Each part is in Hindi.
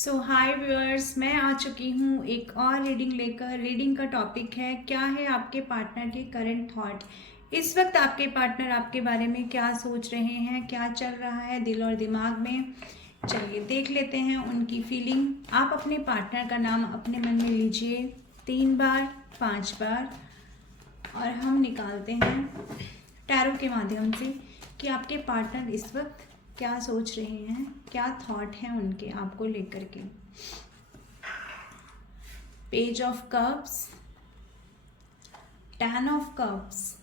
सो हाय व्यूअर्स, मैं आ चुकी हूँ एक और रीडिंग लेकर। रीडिंग का टॉपिक है क्या है आपके पार्टनर के करंट थॉट। इस वक्त आपके पार्टनर आपके बारे में क्या सोच रहे हैं, क्या चल रहा है दिल और दिमाग में। चलिए देख लेते हैं उनकी फीलिंग। आप अपने पार्टनर का नाम अपने मन में लीजिए 3 बार 5 बार और हम निकालते हैं टैरो के माध्यम से कि आपके पार्टनर इस वक्त क्या सोच रहे हैं, क्या थॉट हैं उनके आपको लेकर के। Page of cups, 10 of cups,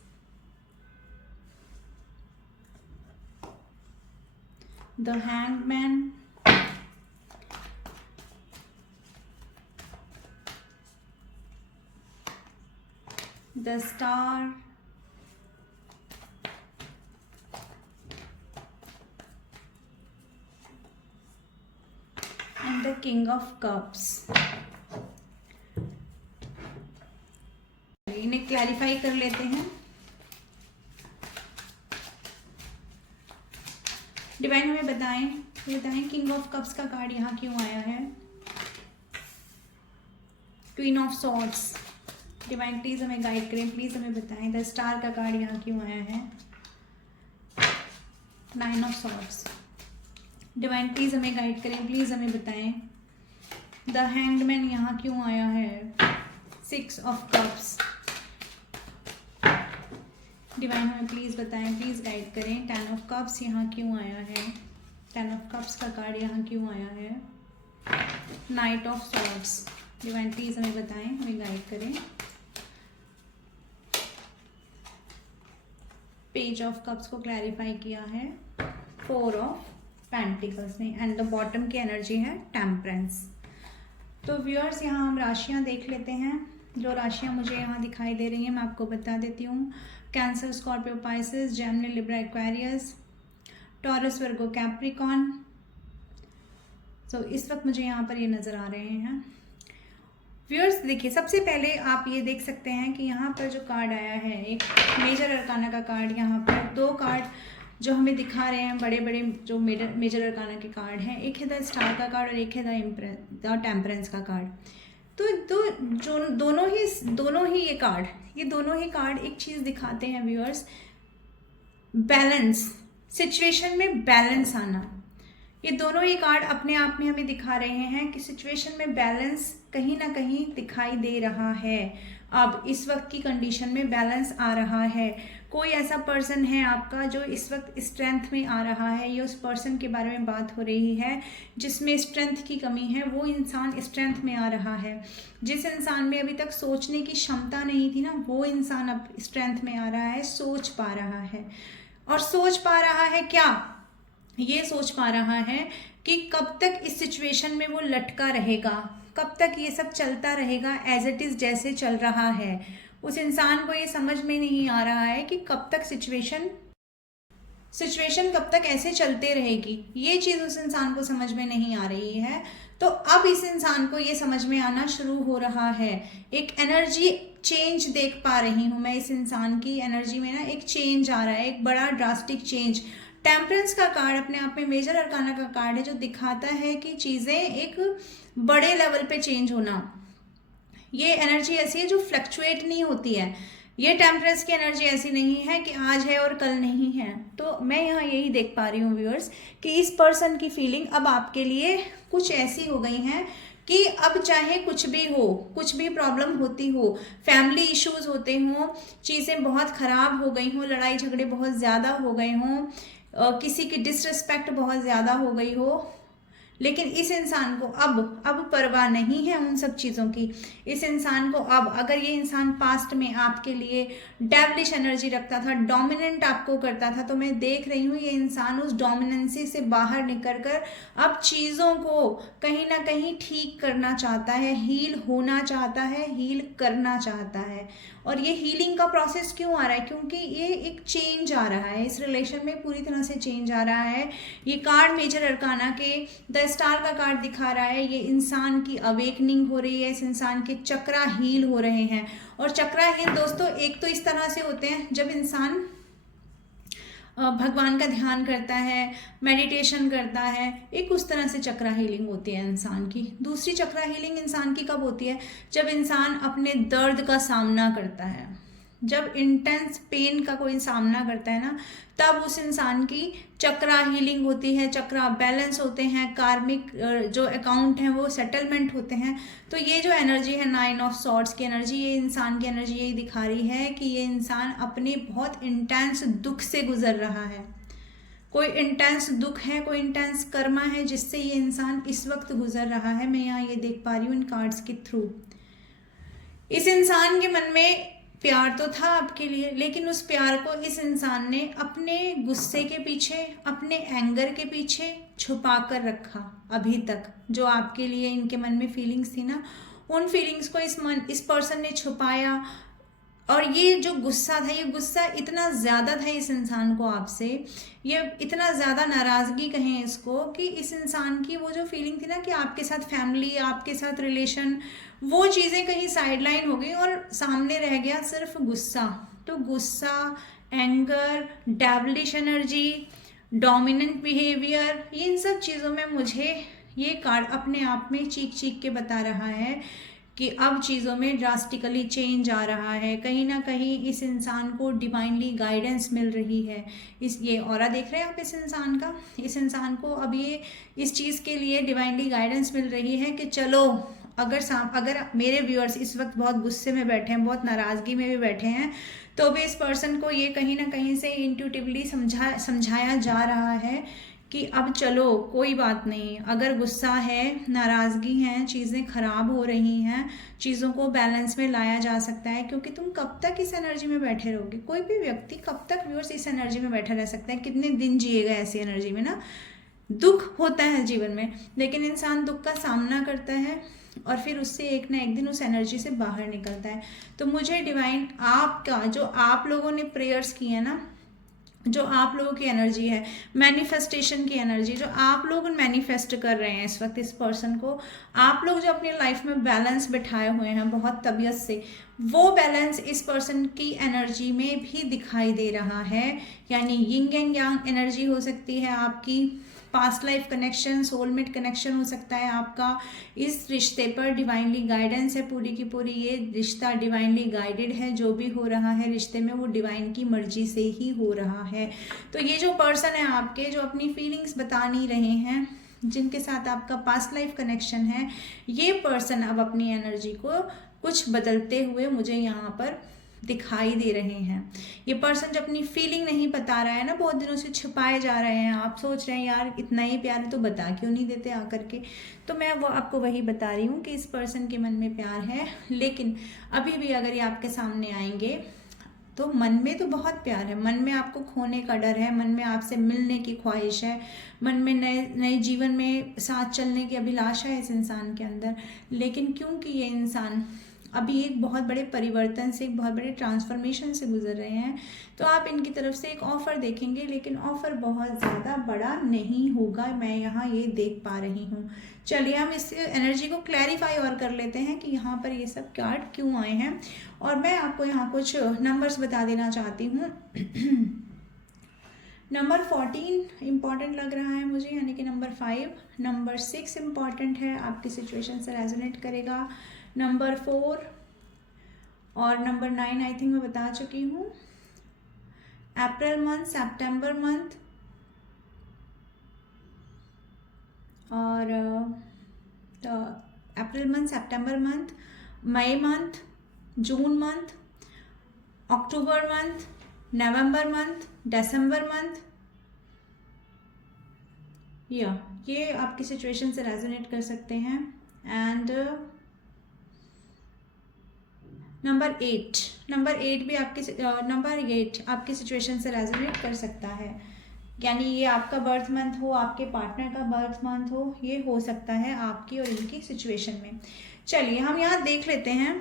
the hangman, the star, and the king of cups. इन्हें क्लैरिफाई कर लेते हैं। डिवाइन हमें बताएं किंग ऑफ कप्स का कार्ड यहाँ क्यों आया है। Queen of swords, divine please हमें गाइड करें, प्लीज हमें बताएं। द स्टार का कार्ड यहाँ क्यों आया है। 9 ऑफ सॉर्ड्स, डिवाइन प्लीज हमें गाइड करें, प्लीज हमें बताएं। द हैंग्ड मैन यहाँ क्यों आया है। 6 ऑफ कप्स, डिवाइन हमें प्लीज बताएं, प्लीज गाइड करें। 10 ऑफ कप्स यहाँ क्यों आया है। 10 ऑफ कप्स का कार्ड यहाँ क्यों आया है। Night of swords, divine please हमें बताएं, हमें गाइड करें। पेज ऑफ कप्स को क्लैरिफाई किया है 4 ऑफ पेंटिकल्स ने, एंड द बॉटम की एनर्जी है टेम्परेंस। तो व्यूअर्स यहाँ हम राशियाँ देख लेते हैं। जो राशियाँ मुझे यहाँ दिखाई दे रही हैं मैं आपको बता देती हूँ। Cancer, Scorpio, Pisces, Gemini, Libra, Aquarius, Taurus, Virgo, Capricorn. तो इस वक्त मुझे यहाँ पर ये नज़र आ रहे हैं। व्यूअर्स देखिए, सबसे पहले आप ये देख सकते हैं कि यहाँ पर जो कार्ड आया है, एक मेजर अरकाना का कार्ड। यहाँ पर 2 कार्ड जो हमें दिखा रहे हैं, बड़े बड़े जो मेजर अरकाना के कार्ड हैं। एक है द स्टार का कार्ड और एक है द टेम्परेंस का कार्ड। तो दोनों ही ये दोनों ही कार्ड एक चीज़ दिखाते हैं व्यूअर्स, बैलेंस, सिचुएशन में बैलेंस आना। ये दोनों ही कार्ड अपने आप में हमें दिखा रहे हैं कि सिचुएशन में बैलेंस कहीं ना कहीं दिखाई दे रहा है। अब इस वक्त की कंडीशन में बैलेंस आ रहा है। कोई ऐसा पर्सन है आपका जो इस वक्त स्ट्रेंथ में आ रहा है, ये उस पर्सन के बारे में बात हो रही है जिसमें स्ट्रेंथ की कमी है। वो इंसान स्ट्रेंथ में आ रहा है। जिस इंसान में अभी तक सोचने की क्षमता नहीं थी ना, वो इंसान अब स्ट्रेंथ में आ रहा है, सोच पा रहा है। और सोच पा रहा है क्या, ये सोच पा रहा है कि कब तक इस सिचुएशन में वो लटका रहेगा, कब तक ये सब चलता रहेगा एज इट इज़ जैसे चल रहा है। उस इंसान को ये समझ में नहीं आ रहा है कि कब तक सिचुएशन कब तक ऐसे चलते रहेगी। ये चीज़ उस इंसान को समझ में नहीं आ रही है। तो अब इस इंसान को ये समझ में आना शुरू हो रहा है। एक एनर्जी चेंज देख पा रही हूँ मैं इस इंसान की एनर्जी में ना, एक चेंज आ रहा है, एक बड़ा ड्रास्टिक चेंज। टेम्परेंस का कार्ड अपने आप में मेजर अरकाना का कार्ड है जो दिखाता है कि चीज़ें एक बड़े लेवल पे चेंज होना। ये एनर्जी ऐसी है जो फ्लक्चुएट नहीं होती है। ये टेम्परेंस की एनर्जी ऐसी नहीं है कि आज है और कल नहीं है। तो मैं यहाँ यही देख पा रही हूँ व्यूअर्स कि इस पर्सन की फीलिंग अब आपके लिए कुछ ऐसी हो गई है कि अब चाहे कुछ भी हो, कुछ भी प्रॉब्लम होती हो, फैमिली इश्यूज होते हों, चीज़ें बहुत ख़राब हो गई हों, लड़ाई झगड़े बहुत ज़्यादा हो गए हों, किसी की डिसरिस्पेक्ट बहुत ज़्यादा हो गई हो, लेकिन इस इंसान को अब परवाह नहीं है उन सब चीज़ों की। इस इंसान को अब, अगर ये इंसान पास्ट में आपके लिए डेविलिश एनर्जी रखता था, डोमिनेंट आपको करता था, तो मैं देख रही हूँ ये इंसान उस डोमिनेंसी से बाहर निकल कर अब चीज़ों को कहीं ना कहीं ठीक करना चाहता है, हील होना चाहता है, हील करना चाहता है। और ये हीलिंग का प्रोसेस क्यों आ रहा है, क्योंकि ये एक चेंज आ रहा है इस रिलेशन में, पूरी तरह से चेंज आ रहा है। ये कार्ड मेजर अरकाना के द स्टार का कार्ड दिखा रहा है ये इंसान की अवेकनिंग हो रही है, इस इंसान के चक्रा हील हो रहे हैं। और चक्रा हील दोस्तों एक तो इस तरह से होते हैं जब इंसान भगवान का ध्यान करता है, मेडिटेशन करता है, एक उस तरह से चक्रा हीलिंग होती है इंसान की। दूसरी चक्रा हीलिंग इंसान की कब होती है? जब इंसान अपने दर्द का सामना करता है, जब इंटेंस पेन का कोई सामना करता है ना, तब उस इंसान की चक्रा हीलिंग होती है, चक्रा बैलेंस होते हैं, कार्मिक जो अकाउंट हैं वो सेटलमेंट होते हैं। तो ये जो एनर्जी है 9 ऑफ सॉर्ड्स की एनर्जी, ये इंसान की एनर्जी यही दिखा रही है कि ये इंसान अपने बहुत इंटेंस दुख से गुजर रहा है। कोई इंटेंस दुख है, कोई इंटेंस कर्मा है जिससे ये इंसान इस वक्त गुजर रहा है। मैं यहाँ ये देख पा रही हूँ इन कार्ड्स के थ्रू। इस इंसान के मन में प्यार तो था आपके लिए, लेकिन उस प्यार को इस इंसान ने अपने गुस्से के पीछे, अपने एंगर के पीछे छुपा कर रखा अभी तक। जो आपके लिए इनके मन में फीलिंग्स थी ना, उन फीलिंग्स को इस पर्सन ने छुपाया। और ये जो गुस्सा था, ये गुस्सा इतना ज़्यादा था इस इंसान को आपसे, ये इतना ज़्यादा नाराज़गी कहें इसको, कि इस इंसान की वो जो फीलिंग थी ना कि आपके साथ फैमिली, आपके साथ रिलेशन, वो चीज़ें कहीं साइडलाइन हो गई और सामने रह गया सिर्फ गुस्सा। तो गुस्सा, anger, devilish energy, dominant behaviour, इन सब चीज़ों में मुझे ये कार्ड अपने आप में चीख चीख के बता रहा है कि अब चीज़ों में ड्रास्टिकली चेंज आ रहा है। कहीं ना कहीं इस इंसान को डिवाइनली गाइडेंस मिल रही है। ये ऑरा देख रहे हैं आप इस इंसान का, इस इंसान को अब ये इस चीज़ के लिए डिवाइनली गाइडेंस मिल रही है कि चलो, अगर मेरे व्यूअर्स इस वक्त बहुत गुस्से में बैठे हैं, बहुत नाराज़गी में भी बैठे हैं, तो भी इस पर्सन को ये कहीं ना कहीं से इंट्यूटिवली समझाया जा रहा है कि अब चलो, कोई बात नहीं। अगर गुस्सा है, नाराज़गी है, चीज़ें ख़राब हो रही हैं, चीज़ों को बैलेंस में लाया जा सकता है। क्योंकि तुम कब तक इस एनर्जी में बैठे रहोगे? कोई भी व्यक्ति कब तक व्यूअर्स इस एनर्जी में बैठा रह सकता है? कितने दिन जिएगा ऐसी एनर्जी में ना? दुख होता है जीवन में, लेकिन इंसान दुख का सामना करता है और फिर उससे एक ना एक दिन उस एनर्जी से बाहर निकलता है। तो मुझे डिवाइन आपका, जो आप लोगों ने प्रेयर्स की है ना, जो आप लोगों की एनर्जी है, मैनिफेस्टेशन की एनर्जी, जो आप लोग मैनिफेस्ट कर रहे हैं इस वक्त इस पर्सन को, आप लोग जो अपनी लाइफ में बैलेंस बिठाए हुए हैं बहुत तबीयत से, वो बैलेंस इस पर्सन की एनर्जी में भी दिखाई दे रहा है। यानी यिंग एंड यांग एनर्जी हो सकती है आपकी, past life connection, soulmate connection हो सकता है आपका। इस रिश्ते पर डिवाइनली गाइडेंस है पूरी की पूरी। ये रिश्ता डिवाइनली गाइडेड है, जो भी हो रहा है रिश्ते में वो डिवाइन की मर्जी से ही हो रहा है। तो ये जो पर्सन है आपके, जो अपनी फीलिंग्स बता नहीं रहे हैं, जिनके साथ आपका पास्ट लाइफ कनेक्शन है, ये पर्सन अब अपनी एनर्जी को कुछ बदलते हुए मुझे यहाँ पर दिखाई दे रहे हैं। ये पर्सन जो अपनी फीलिंग नहीं बता रहा है ना, बहुत दिनों से छुपाए जा रहे हैं, आप सोच रहे हैं यार इतना ही प्यार है तो बता क्यों नहीं देते आकर के। तो मैं वो आपको वही बता रही हूँ कि इस पर्सन के मन में प्यार है, लेकिन अभी भी अगर ये आपके सामने आएंगे तो मन में तो बहुत प्यार है, मन में आपको खोने का डर है, मन में आपसे मिलने की ख्वाहिश है, मन में नए जीवन में साथ चलने की अभिलाषा है इस इंसान के अंदर। लेकिन क्योंकि ये इंसान अभी एक बहुत बड़े परिवर्तन से, एक बहुत बड़े ट्रांसफॉर्मेशन से गुजर रहे हैं, तो आप इनकी तरफ से एक ऑफ़र देखेंगे, लेकिन ऑफ़र बहुत ज़्यादा बड़ा नहीं होगा, मैं यहाँ ये देख पा रही हूँ। चलिए हम इस एनर्जी को क्लैरिफाई और कर लेते हैं कि यहाँ पर ये सब कार्ड क्यों आए हैं। और मैं आपको यहाँ कुछ नंबर्स बता देना चाहती हूँ। नंबर 14 इम्पॉर्टेंट लग रहा है मुझे, यानी कि नंबर 5, नंबर 6 इम्पॉर्टेंट है, आपकी सिचुएशन से रेजोनेट करेगा। नंबर 4 और नंबर 9 आई थिंक मैं बता चुकी हूँ। अप्रैल मंथ, सितंबर मंथ और अप्रैल मंथ, सितंबर मंथ, मई मंथ, जून मंथ, अक्टूबर मंथ, नवंबर मंथ, दिसंबर मंथ, ये आपकी सिचुएशन से रेजोनेट कर सकते हैं। एंड नंबर 8 भी आपकी सिचुएशन से रेजोनेट कर सकता है। यानी ये आपका बर्थ मंथ हो, आपके पार्टनर का बर्थ मंथ हो, ये हो सकता है आपकी और इनकी सिचुएशन में। चलिए हम यहाँ देख लेते हैं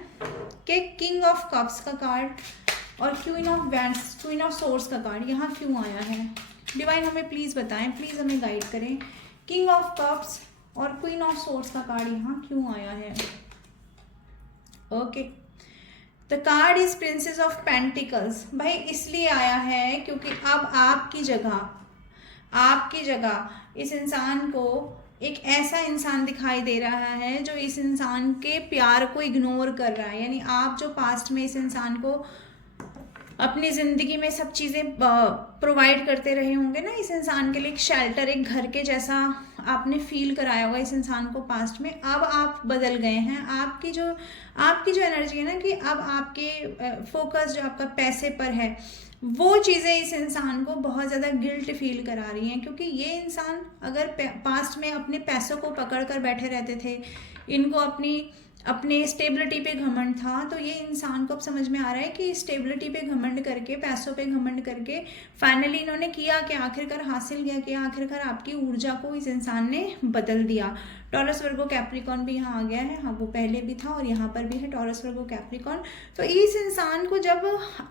कि किंग ऑफ कप्स का कार्ड और queen of wands, queen of swords का कार्ड यहाँ क्यों आया है। डिवाइन हमें प्लीज़ बताएं, प्लीज़ हमें गाइड करें। किंग ऑफ कप्स और क्वीन ऑफ सोर्ड्स का कार्ड यहाँ क्यों आया है। Okay, the card is princess of pentacles. भाई इसलिए आया है क्योंकि अब आपकी जगह इस इंसान को एक ऐसा इंसान दिखाई दे रहा है जो इस इंसान के प्यार को इग्नोर कर रहा है। यानी आप जो पास्ट में इस इंसान को अपनी ज़िंदगी में सब चीज़ें प्रोवाइड करते रहे होंगे ना, इस इंसान के लिए एक शेल्टर, एक घर के जैसा आपने फील कराया होगा इस इंसान को पास्ट में। अब आप बदल गए हैं। आपकी जो एनर्जी है ना कि अब आपके फोकस जो आपका पैसे पर है, वो चीज़ें इस इंसान को बहुत ज़्यादा गिल्ट फील करा रही हैं। क्योंकि ये इंसान अगर पास्ट में अपने पैसों को पकड़ कर बैठे रहते थे, इनको अपने स्टेबिलिटी पे घमंड था, तो ये इंसान को अब समझ में आ रहा है कि स्टेबिलिटी पे घमंड करके, पैसों पे घमंड करके फाइनली इन्होंने किया कि आखिरकार हासिल किया, आखिरकार आपकी ऊर्जा को इस इंसान ने बदल दिया। टॉरस वर्गो कैप्रिकॉन भी यहाँ आ गया है। हाँ, वो पहले भी था और यहाँ पर भी है टॉरस वर्गो कैप्रिकॉन। तो इस इंसान को जब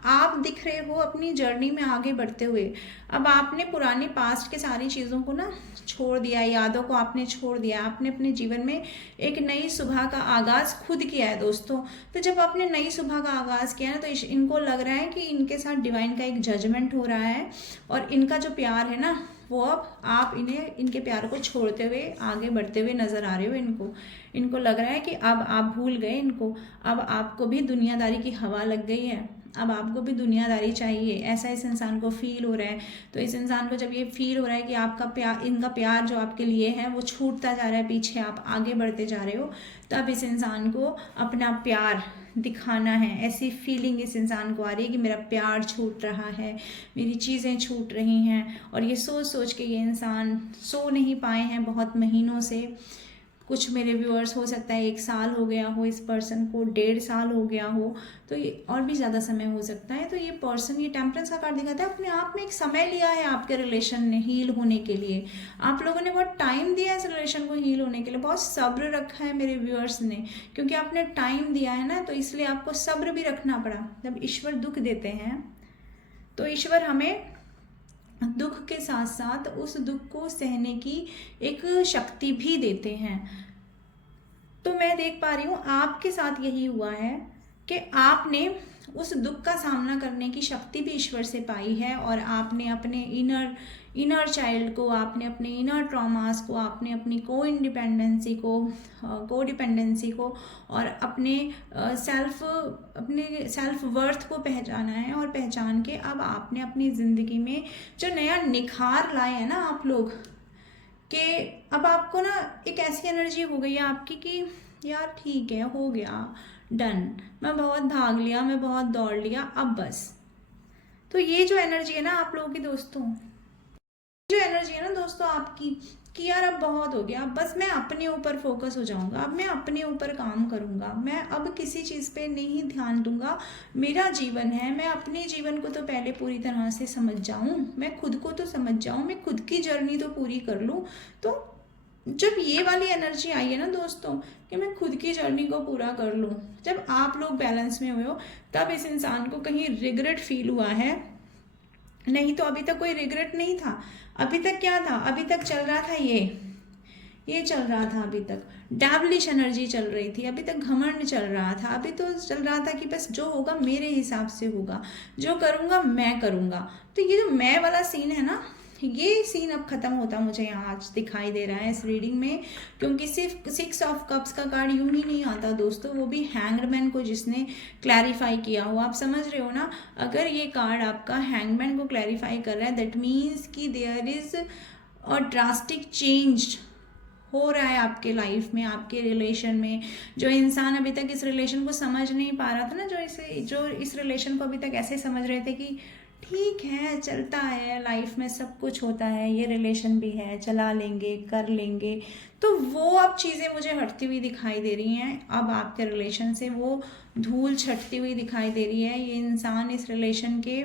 आप दिख रहे हो अपनी जर्नी में आगे बढ़ते हुए, अब आपने पुराने पास्ट के सारी चीज़ों को ना छोड़ दिया, यादों को आपने छोड़ दिया, आपने अपने जीवन में एक नई सुबह का आगाज़ खुद किया है दोस्तों। तो जब आपने नई सुबह का आगाज़ किया ना, तो इनको लग रहा है कि इनके साथ डिवाइन का एक जजमेंट हो रहा है और इनका जो प्यार है ना, वो अब आप इनके प्यार को छोड़ते हुए आगे बढ़ते हुए नज़र आ रहे हो। इनको लग रहा है कि अब आप भूल गए इनको, अब आपको भी दुनियादारी की हवा लग गई है, अब आपको भी दुनियादारी चाहिए, ऐसा इस इंसान को फील हो रहा है। तो इस इंसान को जब ये फील हो रहा है कि आपका प्यार, इनका प्यार जो आपके लिए है वो छूटता जा रहा है पीछे, आप आगे बढ़ते जा रहे हो, तब इस इंसान को अपना प्यार दिखाना है। ऐसी फीलिंग इस इंसान को आ रही है कि मेरा प्यार छूट रहा है, मेरी चीज़ें छूट रही हैं। और ये सोच सोच के ये इंसान सो नहीं पाए हैं बहुत महीनों से। कुछ मेरे व्यूअर्स हो सकता है 1 साल हो गया हो इस पर्सन को, 1.5 साल हो गया हो, तो ये और भी ज़्यादा समय हो सकता है। तो ये पर्सन, ये टेम्परेंस का कार्ड दिखाता है, अपने आप में एक समय लिया है आपके रिलेशन ने हील होने के लिए। आप लोगों ने बहुत टाइम दिया है इस रिलेशन को हील होने के लिए, बहुत सब्र रखा है मेरे व्यूअर्स ने। क्योंकि आपने टाइम दिया है ना, तो इसलिए आपको सब्र भी रखना पड़ा। जब ईश्वर दुख देते हैं तो ईश्वर हमें दुख के साथ साथ उस दुख को सहने की एक शक्ति भी देते हैं। तो मैं देख पा रही हूँ आपके साथ यही हुआ है कि आपने उस दुख का सामना करने की शक्ति भी ईश्वर से पाई है और आपने अपने इनर चाइल्ड को, आपने अपने इनर ट्रॉमास को, आपने अपनी को डिपेंडेंसी को और अपने सेल्फ वर्थ को पहचाना है। और पहचान के अब आपने अपनी ज़िंदगी में जो नया निखार लाए हैं ना आप लोग, कि अब आपको ना एक ऐसी एनर्जी हो गई है आपकी कि यार ठीक है, हो गया, डन, मैं बहुत भाग लिया, मैं बहुत दौड़ लिया, अब बस। तो ये जो एनर्जी है ना आप लोगों की दोस्तों, जो एनर्जी है ना दोस्तों आपकी, कि यार अब बहुत हो गया, अब बस मैं अपने ऊपर फोकस हो जाऊंगा, अब मैं अपने ऊपर काम करूंगा, मैं अब किसी चीज़ पे नहीं ध्यान दूंगा, मेरा जीवन है, मैं अपने जीवन को तो पहले पूरी तरह से समझ जाऊं, मैं खुद को तो समझ जाऊं, मैं खुद की जर्नी तो पूरी कर लूं। तो जब ये वाली एनर्जी आई है ना दोस्तों कि मैं खुद की जर्नी को पूरा कर लूं, जब आप लोग बैलेंस में हुए हो, तब इस इंसान को कहीं रिग्रेट फील हुआ है। नहीं तो अभी तक कोई रिग्रेट नहीं था। अभी तक क्या था, अभी तक चल रहा था ये चल रहा था, अभी तक डैवलिश एनर्जी चल रही थी, अभी तक घमंड चल रहा था, अभी तो चल रहा था कि बस जो होगा मेरे हिसाब से होगा, जो करूँगा मैं करूँगा। तो ये जो मैं वाला सीन है ना, ये सीन अब खत्म होता मुझे यहाँ आज दिखाई दे रहा है इस रीडिंग में। क्योंकि सिर्फ 6 ऑफ कप्स का कार्ड यूं ही नहीं आता दोस्तों, वो भी हैंगमैन को जिसने क्लैरिफाई किया हो। आप समझ रहे हो ना, अगर ये कार्ड आपका हैंगमैन को क्लैरिफाई कर रहा है, दैट मीन्स कि there is a drastic change हो रहा है आपके लाइफ में, आपके रिलेशन में। जो इंसान अभी तक इस रिलेशन को समझ नहीं पा रहा था ना, जो इस रिलेशन को अभी तक ऐसे समझ रहे थे कि ठीक है, चलता है, लाइफ में सब कुछ होता है, ये रिलेशन भी है, चला लेंगे, कर लेंगे, तो वो अब चीज़ें मुझे हटती हुई दिखाई दे रही हैं। अब आपके रिलेशन से वो धूल छटती हुई दिखाई दे रही है। ये इंसान इस रिलेशन के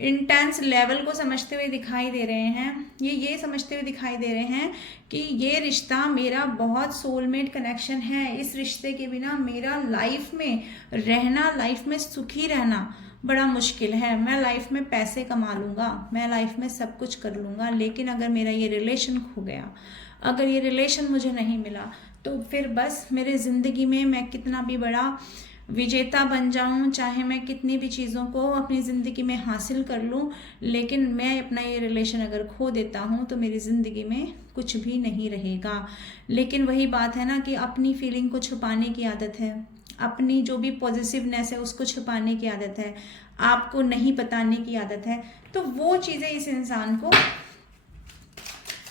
इंटेंस लेवल को समझते हुए दिखाई दे रहे हैं। ये समझते हुए दिखाई दे रहे हैं कि ये रिश्ता मेरा बहुत सोलमेट कनेक्शन है, इस रिश्ते के बिना मेरा लाइफ में रहना, लाइफ में सुखी रहना बड़ा मुश्किल है। मैं लाइफ में पैसे कमा लूँगा, मैं लाइफ में सब कुछ कर लूँगा, लेकिन अगर मेरा ये रिलेशन खो गया, अगर ये रिलेशन मुझे नहीं मिला, तो फिर बस मेरे ज़िंदगी में मैं कितना भी बड़ा विजेता बन जाऊं, चाहे मैं कितनी भी चीज़ों को अपनी ज़िंदगी में हासिल कर लूं, लेकिन मैं अपना ये रिलेशन अगर खो देता हूं तो मेरी ज़िंदगी में कुछ भी नहीं रहेगा। लेकिन वही बात है ना कि अपनी फीलिंग को छुपाने की आदत है, अपनी जो भी पॉजिटिवनेस है उसको छुपाने की आदत है, आपको नहीं बताने की आदत है। तो वो चीज़ें इस इंसान को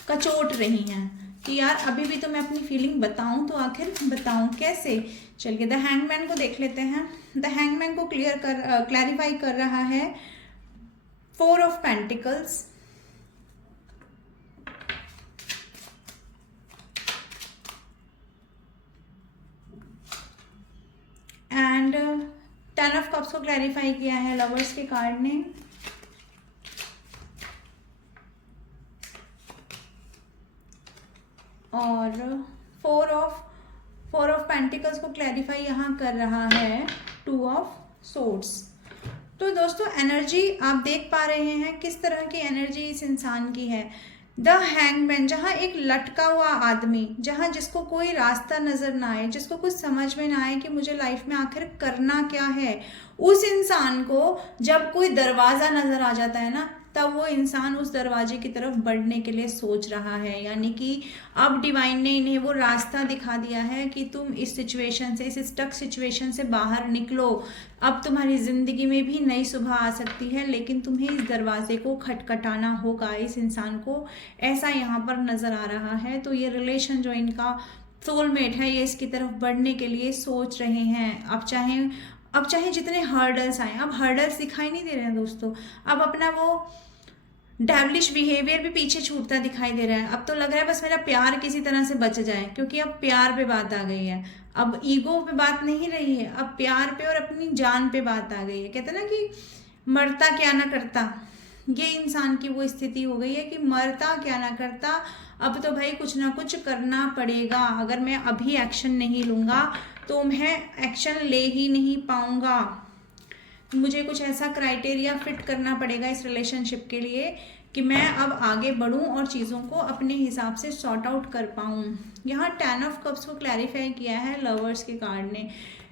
कचोट रही हैं कि यार अभी भी तो मैं अपनी फीलिंग बताऊं, तो आखिर बताऊं कैसे। चलिए द हैंगमैन को देख लेते हैं। द हैंगमैन को क्लैरिफाई कर रहा है 4 of pentacles and 10 of cups को क्लैरिफाई किया है लवर्स के कार्ड ने। और 4 ऑफ पेंटिकल्स को क्लैरिफाई यहाँ कर रहा है 2 ऑफ सोर्ड्स। तो दोस्तों एनर्जी आप देख पा रहे हैं किस तरह की एनर्जी इस इंसान की है। द हैंगमैन, जहाँ एक लटका हुआ आदमी, जहाँ जिसको कोई रास्ता नजर ना आए, जिसको कुछ समझ में ना आए कि मुझे लाइफ में आखिर करना क्या है, उस इंसान को जब कोई दरवाजा नजर आ जाता है ना, तब वो इंसान उस दरवाजे की तरफ बढ़ने के लिए सोच रहा है। यानी कि अब डिवाइन ने इन्हें वो रास्ता दिखा दिया है कि तुम इस सिचुएशन से, इस स्टक सिचुएशन से बाहर निकलो। अब तुम्हारी ज़िंदगी में भी नई सुबह आ सकती है, लेकिन तुम्हें इस दरवाजे को खटखटाना होगा। इस इंसान को ऐसा यहाँ पर नज़र आ रहा है। तो ये रिलेशन जो इनका सोलमेट है, ये इसकी तरफ बढ़ने के लिए सोच रहे हैं। अब चाहे जितने हर्डल्स आए, अब हर्डल्स दिखाई नहीं दे रहे हैं दोस्तों। अब अपना वो डेविलिश बिहेवियर भी पीछे छूटता दिखाई दे रहा है। अब तो लग रहा है बस मेरा प्यार किसी तरह से बच जाए, क्योंकि अब प्यार पे बात आ गई है। अब ईगो पे बात नहीं रही है, अब प्यार पे और अपनी जान पे बात आ गई है। कहते हैं ना कि मरता क्या ना करता, ये इंसान की वो स्थिति हो गई है कि मरता क्या ना करता, अब तो भाई कुछ ना कुछ करना पड़ेगा। अगर मैं अभी एक्शन नहीं लूँगा तो मैं एक्शन ले ही नहीं पाऊँगा। मुझे कुछ ऐसा क्राइटेरिया फिट करना पड़ेगा इस रिलेशनशिप के लिए कि मैं अब आगे बढ़ूं और चीज़ों को अपने हिसाब से सॉर्ट आउट कर पाऊं। यहाँ 10 ऑफ कप्स को क्लैरिफाई किया है लवर्स के कार्ड ने।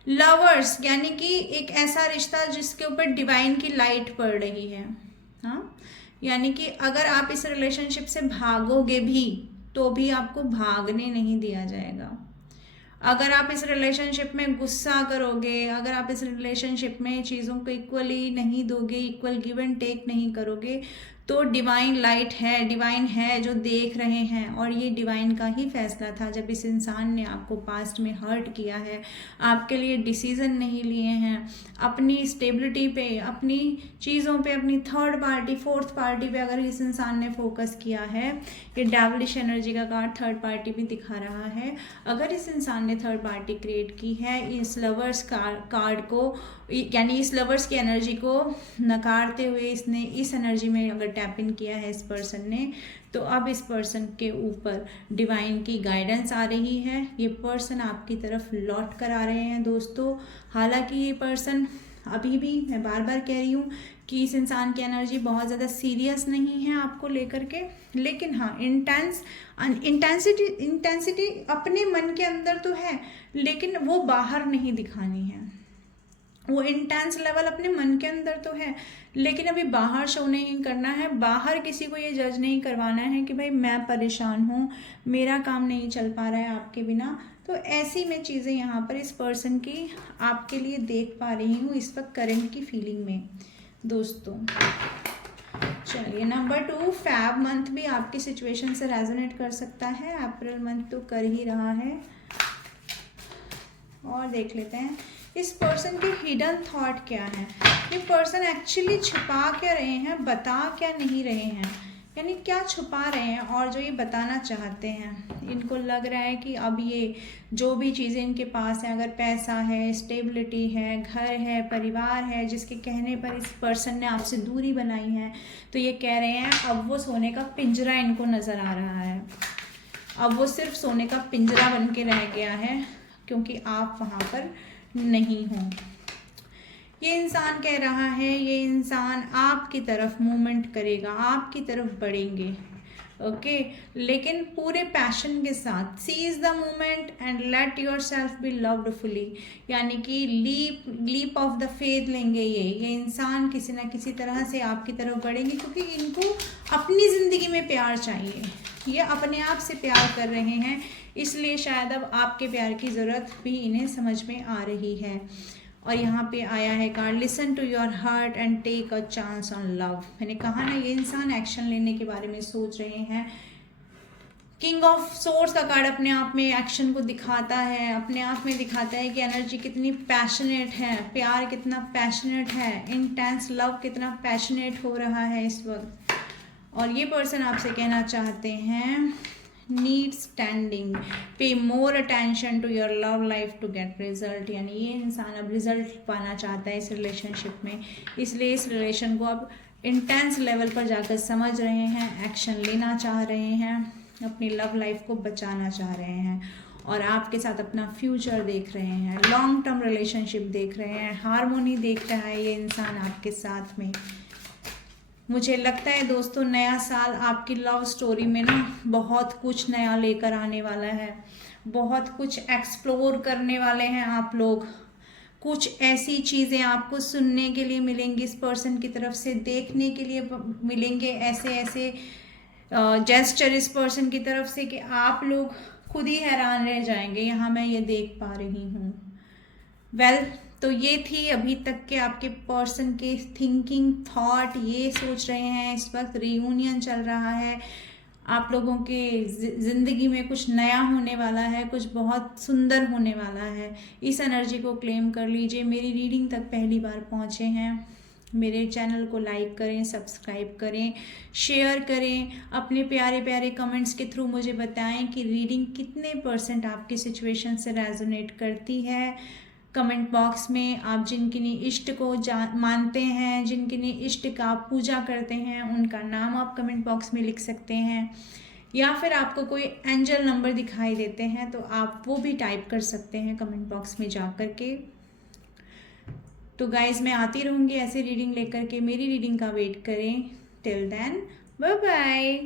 लवर्स यानी कि एक ऐसा रिश्ता जिसके ऊपर डिवाइन की लाइट पड़ रही है। हाँ, यानी कि अगर आप इस रिलेशनशिप से भागोगे भी तो भी आपको भागने नहीं दिया जाएगा। अगर आप इस रिलेशनशिप में गुस्सा करोगे, अगर आप इस रिलेशनशिप में चीज़ों को इक्वली नहीं दोगे, इक्वल गिव एंड टेक नहीं करोगे, तो डिवाइन लाइट है, डिवाइन है जो देख रहे हैं। और ये डिवाइन का ही फैसला था जब इस इंसान ने आपको पास्ट में हर्ट किया है, आपके लिए डिसीजन नहीं लिए हैं, अपनी स्टेबिलिटी पे, अपनी चीज़ों पे, अपनी थर्ड पार्टी, फोर्थ पार्टी पे अगर इस इंसान ने फोकस किया है। ये डेविलिश एनर्जी का कार्ड थर्ड पार्टी भी दिखा रहा है। अगर इस इंसान ने थर्ड पार्टी क्रिएट की है, इस लवर्स कार्ड को, यानी इस लवर्स की एनर्जी को नकारते हुए इसने इस एनर्जी में अगर टैप इन किया है इस पर्सन ने, तो अब इस पर्सन के ऊपर डिवाइन की गाइडेंस आ रही है। ये पर्सन आपकी तरफ लौट कर आ रहे हैं दोस्तों। हालांकि ये पर्सन अभी भी, मैं बार बार कह रही हूँ कि इस इंसान की एनर्जी बहुत ज़्यादा सीरियस नहीं है आपको लेकर के, लेकिन हाँ इंटेंसिटी अपने मन के अंदर तो है, लेकिन वो बाहर नहीं दिखानी है। वो इंटेंस लेवल अपने मन के अंदर तो है, लेकिन अभी बाहर शो नहीं करना है। बाहर किसी को ये जज नहीं करवाना है कि भाई मैं परेशान हूँ, मेरा काम नहीं चल पा रहा है आपके बिना। तो ऐसी मैं चीज़ें यहाँ पर इस पर्सन की आपके लिए देख पा रही हूँ इस वक्त करंट की फीलिंग में दोस्तों। चलिए नंबर 2, फैब मंथ भी आपकी सिचुएशन से रेजोनेट कर सकता है। अप्रैल मंथ तो कर ही रहा है। और देख लेते हैं इस पर्सन के हिडन थॉट क्या है। ये पर्सन एक्चुअली छुपा क्या रहे हैं, बता क्या नहीं रहे हैं, यानी क्या छुपा रहे हैं और जो ये बताना चाहते हैं। इनको लग रहा है कि अब ये जो भी चीज़ें इनके पास हैं, अगर पैसा है, स्टेबिलिटी है, घर है, परिवार है, जिसके कहने पर इस पर्सन ने आपसे दूरी बनाई है, तो ये कह रहे हैं अब वो सोने का पिंजरा इनको नज़र आ रहा है। अब वो सिर्फ सोने का पिंजरा बन के रह गया है, क्योंकि आप वहाँ पर नहीं हो। ये इंसान कह रहा है, ये इंसान आपकी तरफ मूवमेंट करेगा, आपकी तरफ बढ़ेंगे। ओके लेकिन पूरे पैशन के साथ seize the moment and let yourself be loved fully, यानी कि लीप ऑफ द फेथ लेंगे ये इंसान किसी ना किसी तरह से आपकी तरफ बढ़ेंगे, क्योंकि इनको अपनी ज़िंदगी में प्यार चाहिए, ये अपने आप से प्यार कर रहे हैं, इसलिए शायद अब आपके प्यार की ज़रूरत भी इन्हें समझ में आ रही है। और यहाँ पे आया है card listen to your heart and take a chance on love. मैंने कहा ना, ये इंसान एक्शन लेने के बारे में सोच रहे हैं। किंग ऑफ सोर्ड्स का कार्ड अपने आप में एक्शन को दिखाता है, अपने आप में दिखाता है कि एनर्जी कितनी पैशनेट है, प्यार कितना पैशनेट है, इंटेंस लव कितना पैशनेट हो रहा है इस वक्त। और ये पर्सन आपसे कहना चाहते हैं need standing, pay more attention to your love life to get result, यानी ये इंसान अब रिजल्ट पाना चाहता है इस रिलेशनशिप में, इसलिए इस रिलेशन को अब इंटेंस लेवल पर जाकर समझ रहे हैं, एक्शन लेना चाह रहे हैं, अपनी लव लाइफ को बचाना चाह रहे हैं और आपके साथ अपना फ्यूचर देख रहे हैं, लॉन्ग टर्म रिलेशनशिप देख रहे हैं, हारमोनी देख रहा है ये इंसान आपके साथ में। मुझे लगता है दोस्तों नया साल आपकी लव स्टोरी में ना बहुत कुछ नया लेकर आने वाला है, बहुत कुछ एक्सप्लोर करने वाले हैं आप लोग, कुछ ऐसी चीज़ें आपको सुनने के लिए मिलेंगी इस पर्सन की तरफ से, देखने के लिए मिलेंगे ऐसे ऐसे जेस्चर इस पर्सन की तरफ से कि आप लोग खुद ही हैरान रह जाएंगे, यहाँ मैं ये देख पा रही हूँ। वेल तो ये थी अभी तक के आपके पर्सन के थिंकिंग थॉट, ये सोच रहे हैं इस वक्त रियूनियन चल रहा है, आप लोगों के ज़िंदगी में कुछ नया होने वाला है, कुछ बहुत सुंदर होने वाला है। इस एनर्जी को क्लेम कर लीजिए। मेरी रीडिंग तक पहली बार पहुँचे हैं, मेरे चैनल को लाइक करें, सब्सक्राइब करें, शेयर करें, अपने प्यारे प्यारे कमेंट्स के थ्रू मुझे बताएं कि रीडिंग कितने % आपकी सिचुएशन से रेजोनेट करती है। कमेंट बॉक्स में आप जिनकी इष्ट को मानते हैं, जिनकी इष्ट का आप पूजा करते हैं, उनका नाम आप कमेंट बॉक्स में लिख सकते हैं, या फिर आपको कोई एंजल नंबर दिखाई देते हैं तो आप वो भी टाइप कर सकते हैं कमेंट बॉक्स में जा कर के। तो गाइज मैं आती रहूँगी ऐसे रीडिंग लेकर के, मेरी रीडिंग का वेट करें। Till then bye bye.